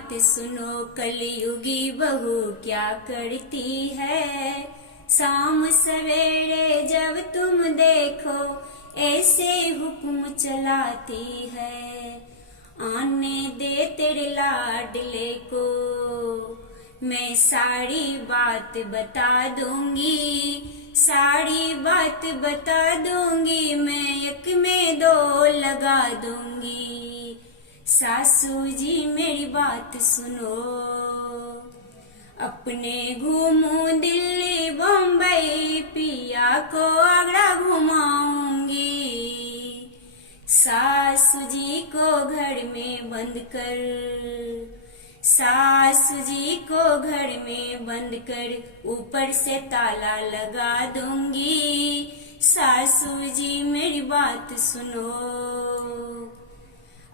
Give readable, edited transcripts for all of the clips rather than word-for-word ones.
बात सुनो, कलयुगी बहू क्या करती है। शाम सवेरे जब तुम देखो ऐसे हुक्म चलाती है। आने दे तेरे लाडले को, मैं सारी बात बता दूंगी, सारी बात बता दूंगी, मैं एक में दो लगा दूंगी। सासू जी मेरी बात सुनो, अपने घूमूं दिल्ली बम्बई, पिया को आगरा घुमाऊंगी। सासू जी को घर में बंद कर, सासू जी को घर में बंद कर, ऊपर से ताला लगा दूंगी। सासू जी मेरी बात सुनो,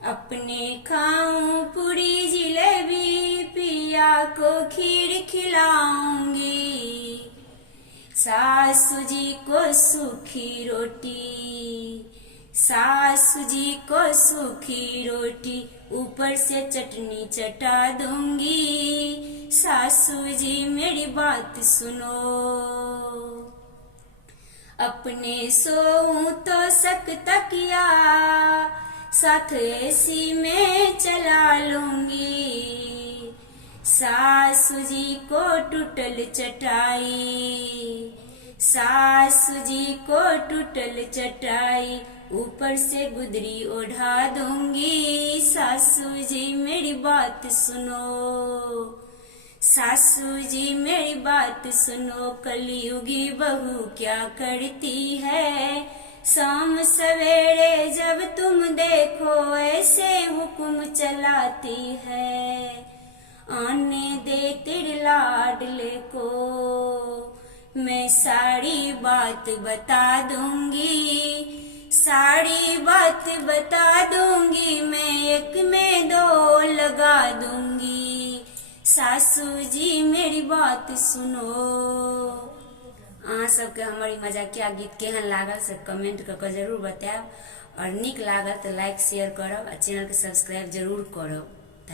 अपने खाऊं पूरी जिलेबी, पिया को खीर खिलाऊंगी। सासू जी को सूखी रोटी, सासू जी को सूखी रोटी, ऊपर से चटनी चटा दूंगी। सासू जी मेरी बात सुनो, अपने सोऊं तो सक तकिया, साथ एसी में चला लूंगी। सासू जी को टूटल चटाई, सासू जी को टूटल चटाई, ऊपर से गुदरी ओढ़ा दूंगी। सासू जी मेरी बात सुनो, सासू जी मेरी बात सुनो, कलयुगी बहू क्या करती है। शाम सवेरे जब तुम देखो ऐसे हुक्म चलाती है। आने दे तेरे लाडले को, मैं सारी बात बता दूंगी, सारी बात बता दूंगी, मैं एक में दो लगा दूंगी। सासू जी मेरी बात सुनो। अहाँ सबके हमारी मजाकिया गीत केहन लागल से कमेंट करके जरूर बताएब, और निक लागल तो लाइक शेयर करब, और चैनल के सब्सक्राइब जरूर करब।